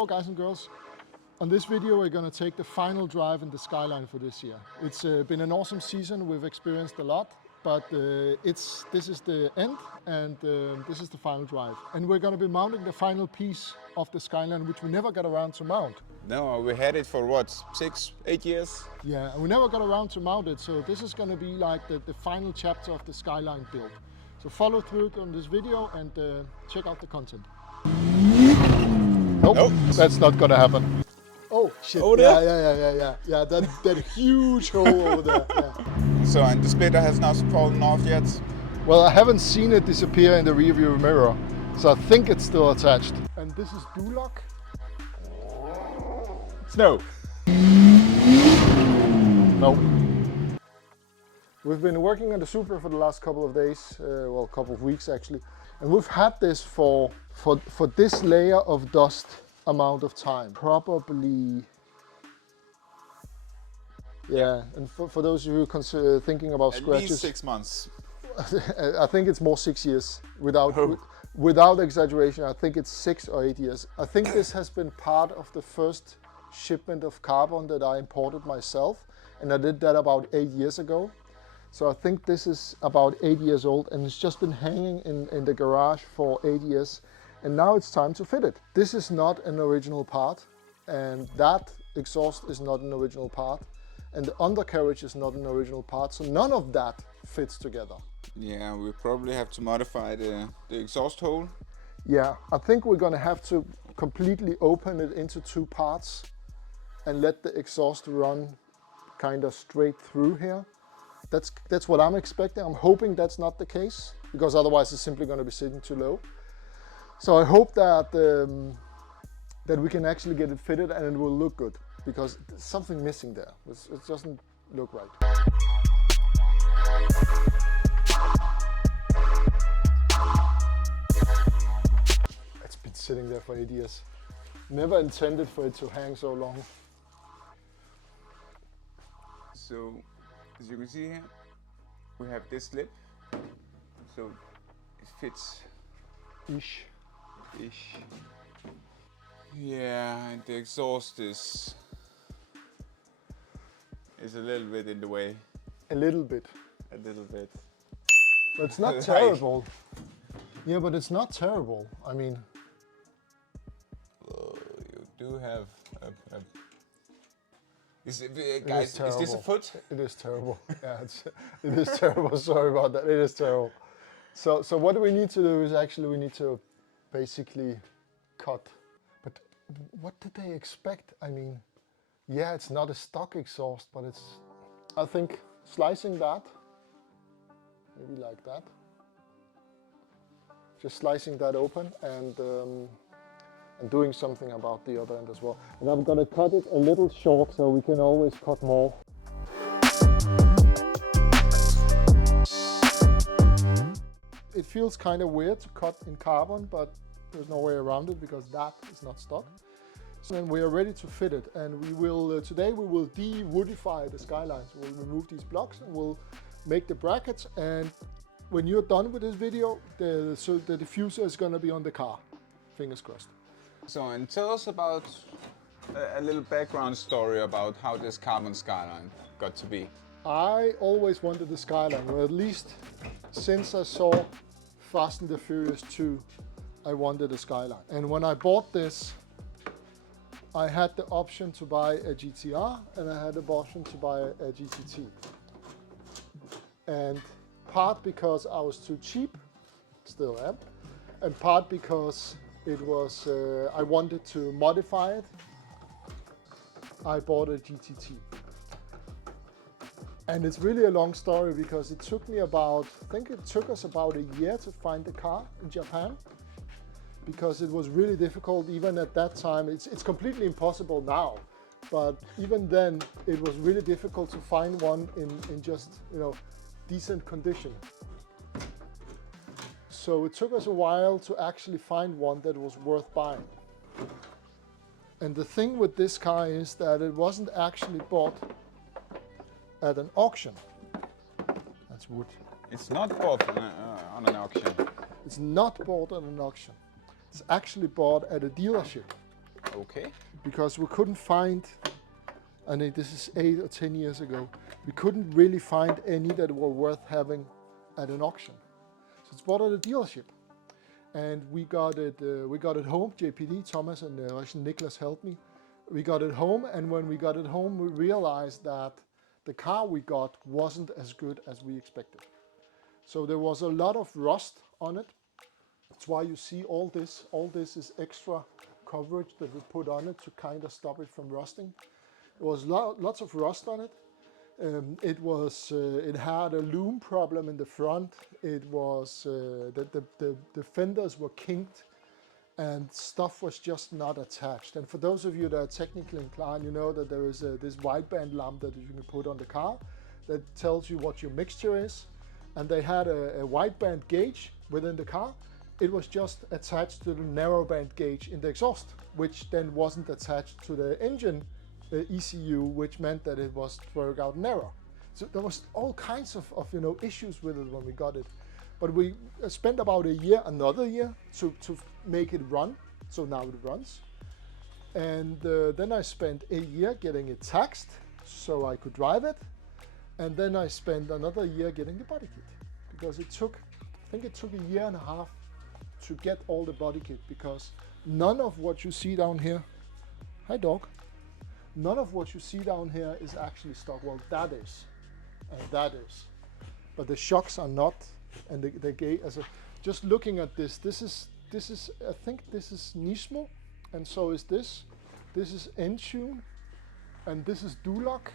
Hello guys and girls, on this video we're going to take the final drive in the Skyline for this year. It's been an awesome season, we've experienced a lot, but this is the end and this is the final drive. And we're going to be mounting the final piece of the Skyline, which we never got around to mount. No, we had it for what, 6-8 years? Yeah, and we never got around to mount it, so this is going to be like the final chapter of the Skyline build. So follow through on this video and check out the content. Nope, that's not gonna happen. Oh shit! Over there? Yeah. That huge hole over there. Yeah. So, and the splitter has not fallen off yet? Well, I haven't seen it disappear in the rearview mirror, so I think it's still attached. And this is Duloc. Snow. No. We've been working on the Supra for the last couple of days, well, a couple of weeks actually, and we've had this for this layer of dust amount of time, probably, yeah. And for those of you consider thinking about scratches, at least 6 months. I think it's more 6 years without exaggeration. I think it's 6 or 8 years. I think this has been part of the first shipment of carbon that I imported myself, and I did that about 8 years ago. So I think this is about 8 years old, and it's just been hanging in the garage for 8 years. And now it's time to fit it. This is not an original part, and that exhaust is not an original part, and the undercarriage is not an original part, so none of that fits together. Yeah, we probably have to modify the exhaust hole. Yeah, I think we're gonna have to completely open it into two parts and let the exhaust run kind of straight through here. That's what I'm expecting. I'm hoping that's not the case, because otherwise it's simply going to be sitting too low. So I hope that that we can actually get it fitted and it will look good, because there's something missing there. It doesn't look right. It's been sitting there for 8 years. Never intended for it to hang so long. So, as you can see here, we have this slip, so it fits Ish. Yeah, and the exhaust is a little bit in the way. A little bit. A little bit. But it's not terrible. Yeah, but it's not terrible. I mean, you do have a guys, is this a foot? It is terrible. Yeah, it is terrible. Sorry about that. It is terrible. So what we need to do is actually we need to basically cut. But what did they expect? I mean, yeah, it's not a stock exhaust, but it's, I think, slicing that, maybe like that. Just slicing that open and doing something about the other end as well. And I'm gonna cut it a little short so we can always cut more. It feels kind of weird to cut in carbon, but there's no way around it because that is not stock. So then we are ready to fit it, and we will today we will de-woodify the Skyline. So we'll remove these blocks and we'll make the brackets, and when you're done with this video, the diffuser is going to be on the car. Fingers crossed. So, and tell us about a little background story about how this carbon Skyline got to be. I always wanted the Skyline, or at least since I saw Fast and the Furious 2, I wanted a Skyline. And when I bought this, I had the option to buy a GTR and I had the option to buy a GTT. And part because I was too cheap, still am, and part because it was, I wanted to modify it, I bought a GTT. And it's really a long story because it took me about, I think it took us about a year to find the car in Japan, because it was really difficult even at that time. It's completely impossible now, but even then it was really difficult to find one in just, you know, decent condition. So it took us a while to actually find one that was worth buying. And the thing with this car is that it wasn't actually bought at an auction. That's wood. It's not bought on an auction. It's not bought at an auction. It's actually bought at a dealership. Okay. Because we couldn't find, and this is 8 or 10 years ago, we couldn't really find any that were worth having at an auction. So it's bought at a dealership. And we got it home. JPD, Thomas and Nicholas helped me. We got it home, and when we got it home, we realized that the car we got wasn't as good as we expected. So there was a lot of rust on it. That's why you see all this. All this is extra coverage that we put on it to kind of stop it from rusting. There was lots of rust on it. It had a loom problem in the front. It was the fenders were kinked, and stuff was just not attached. And for those of you that are technically inclined, you know that there is this wideband lamp that you can put on the car that tells you what your mixture is. And they had a wideband gauge within the car. It was just attached to the narrowband gauge in the exhaust, which then wasn't attached to the engine ECU, which meant that it was throwing out narrow. So there was all kinds of issues with it when we got it. But we spent about another year to make it run. So now it runs. And then I spent a year getting it taxed so I could drive it. And then I spent another year getting the body kit, because I think it took a year and a half to get all the body kit, because none of what you see down here, hi dog, none of what you see down here is actually stock. Well, that is, and that is, but the shocks are not, and the gate, just looking at this is, I think this is Nismo, and so is this. This is Entune, and this is Duloc.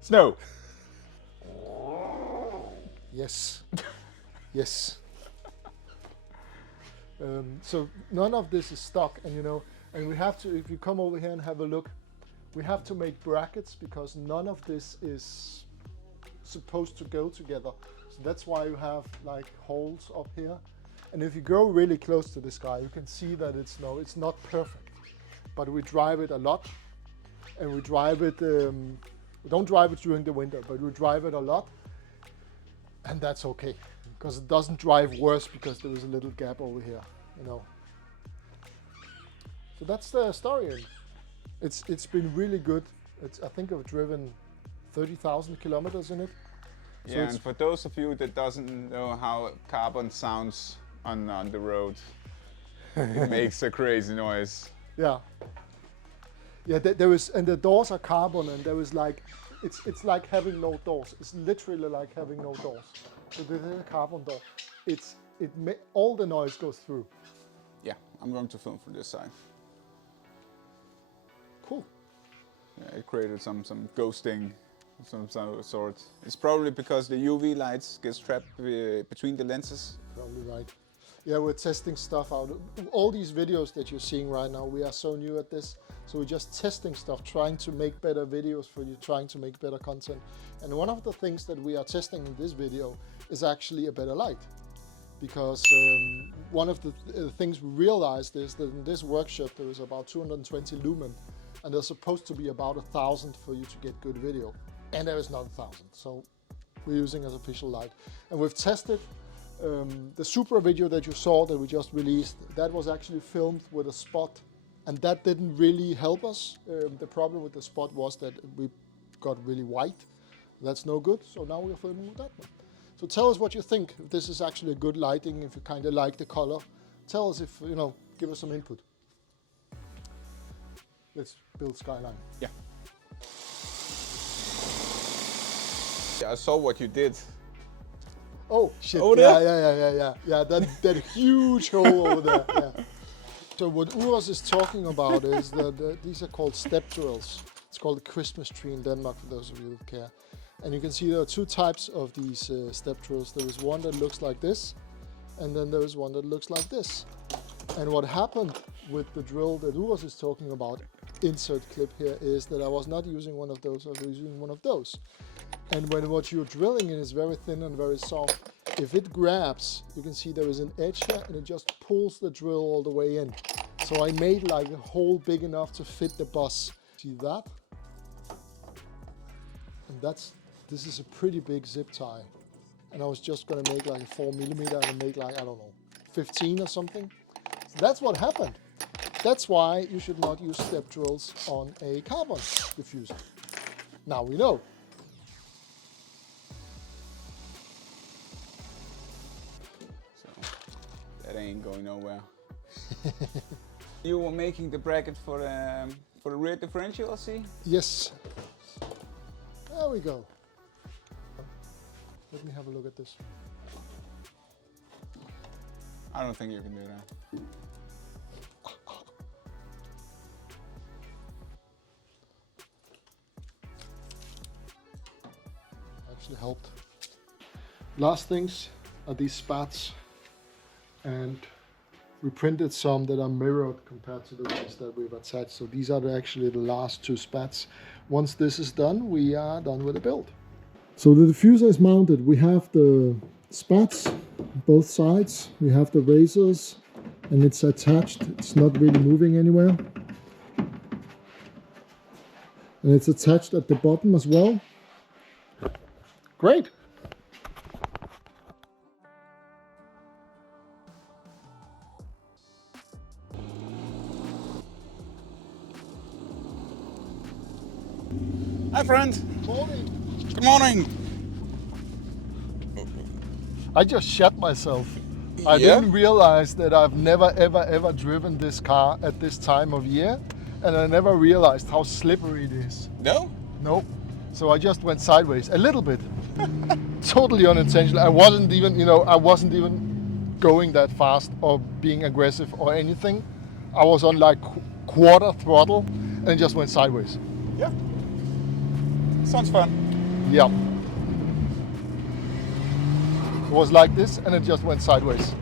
Snow. Yes. Yes. So none of this is stock, and we have to, if you come over here and have a look, we have to make brackets because none of this is supposed to go together. So that's why you have like holes up here. And if you go really close to this guy, you can see that it's not perfect, but we drive it a lot, and we drive it, we don't drive it during the winter, but we drive it a lot, and that's okay, because it doesn't drive worse because there is a little gap over here, So that's the story, and it's been really good. I think I've driven 30,000 kilometers in it. So yeah, and for those of you that doesn't know how carbon sounds on the road, it makes a crazy noise. Yeah. Yeah, there is, and the doors are carbon, and there is like, it's like having no doors. It's literally like having no doors. So this is a carbon door. All the noise goes through. Yeah, I'm going to film from this side. Cool. Yeah, it created some ghosting, some sort. It's probably because the UV lights get trapped between the lenses. Probably right. Yeah, we're testing stuff out. All these videos that you're seeing right now, we are so new at this. So we're just testing stuff, trying to make better videos for you, trying to make better content. And one of the things that we are testing in this video is actually a better light. Because one of the things we realized is that in this workshop there is about 220 lumen, and there's supposed to be about 1,000 for you to get good video. And there is not 1,000, so we're using as official light. And we've tested the Supra video that you saw that we just released, that was actually filmed with a spot, and that didn't really help us. The problem with the spot was that we got really white. That's no good, so now we're filming with that one. So tell us what you think, if this is actually a good lighting, if you kind of like the color. Tell us if, give us some input. Let's build Skyline. Yeah. I saw what you did. Oh shit! Over there? Yeah. That huge hole over there. Yeah. So what Urs is talking about is that these are called step drills. It's called a Christmas tree in Denmark, for those of you who care. And you can see there are two types of these step drills. There is one that looks like this, and then there is one that looks like this. And what happened with the drill that Urs is talking about, insert clip here, is that I was not using one of those, I was using one of those. And when what you're drilling in is very thin and very soft, if it grabs, you can see there is an edge here, and it just pulls the drill all the way in. So I made like a hole big enough to fit the bus. See that? And this is a pretty big zip tie. And I was just gonna make like a 4mm and make like, I don't know, 15 or something. That's what happened. That's why you should not use step drills on a carbon diffuser. Now we know. So that ain't going nowhere. You were making the bracket for the rear differential, I see? Yes. There we go. Let me have a look at this. I don't think you can do that. Actually helped. Last things are these spats, and we printed some that are mirrored compared to the ones that we've attached. So these are actually the last two spats. Once this is done, we are done with the build. So the diffuser is mounted. We have the spats both sides. We have the razors, and it's attached. It's not really moving anywhere. And it's attached at the bottom as well. Great. Hi friend! Morning. Good morning! I just shot myself. I didn't realize that I've never ever driven this car at this time of year, and I never realized how slippery it is. No? Nope. So I just went sideways a little bit. Totally unintentional. I wasn't even going that fast or being aggressive or anything. I was on like quarter throttle and just went sideways. Yeah. Sounds fun. Yeah. It was like this and it just went sideways.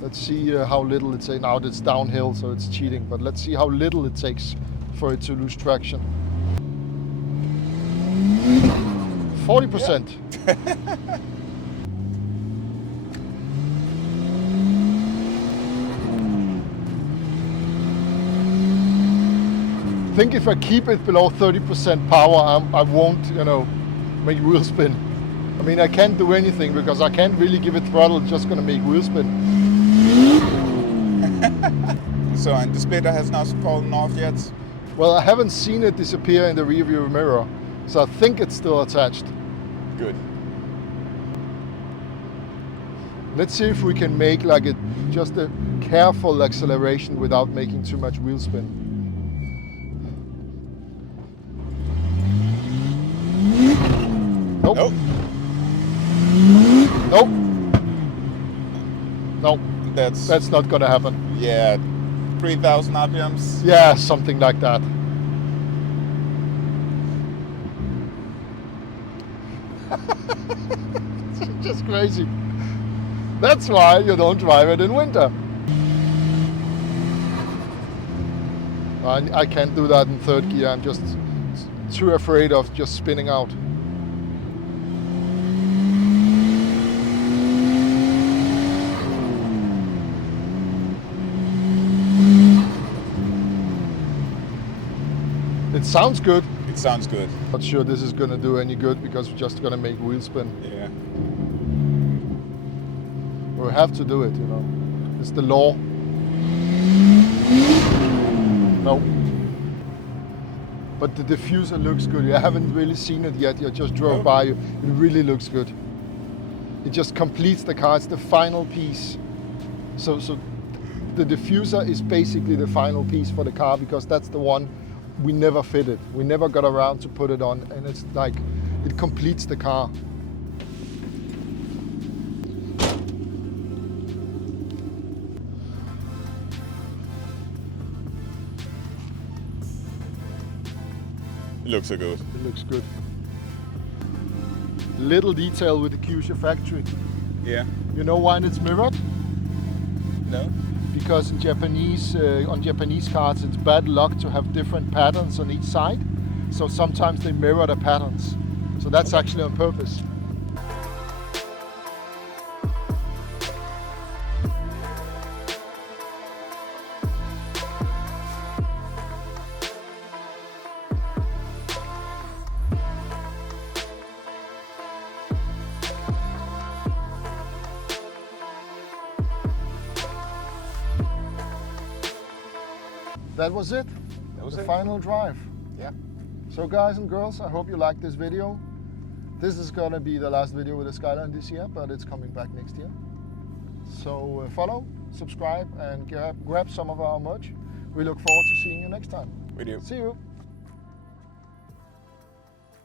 Let's see how little it takes. Now it's downhill, so it's cheating, but let's see how little it takes for it to lose traction. 40%. Yeah. I think if I keep it below 30% power, I won't, make wheel spin. I mean, I can't do anything because I can't really give it throttle. It's just going to make wheel spin. So, and the splitter has not fallen off yet? Well, I haven't seen it disappear in the rearview mirror, so I think it's still attached. Good. Let's see if we can make like just a careful acceleration without making too much wheel spin. Nope. Nope. Nope. Nope. That's not gonna happen. Yeah, 3,000 RPMs. Yeah, something like that. It's just crazy. That's why you don't drive it in winter. I can't do that in third gear. I'm just too afraid of just spinning out. It sounds good. It sounds good. Not sure this is going to do any good because we're just going to make wheel spin. Yeah. We have to do it, It's the law. No. But the diffuser looks good. I haven't really seen it yet. I just drove by. It really looks good. It just completes the car. It's the final piece. So the diffuser is basically the final piece for the car because that's the one we never fitted. We never got around to put it on, and it's like it completes the car. It looks so good. It looks good. Little detail with the KyushaFactory. Yeah. You know why it's mirrored? No? Because in Japanese, on Japanese cars, it's bad luck to have different patterns on each side. So sometimes they mirror the patterns. So that's actually on purpose. that was it. That was the it. final drive. Yeah. So guys and girls, I hope you liked this video. This is gonna be the last video with the Skyline this year, but it's coming back next year. So follow, subscribe, and grab some of our merch. We look forward to seeing you next time. We do. See you.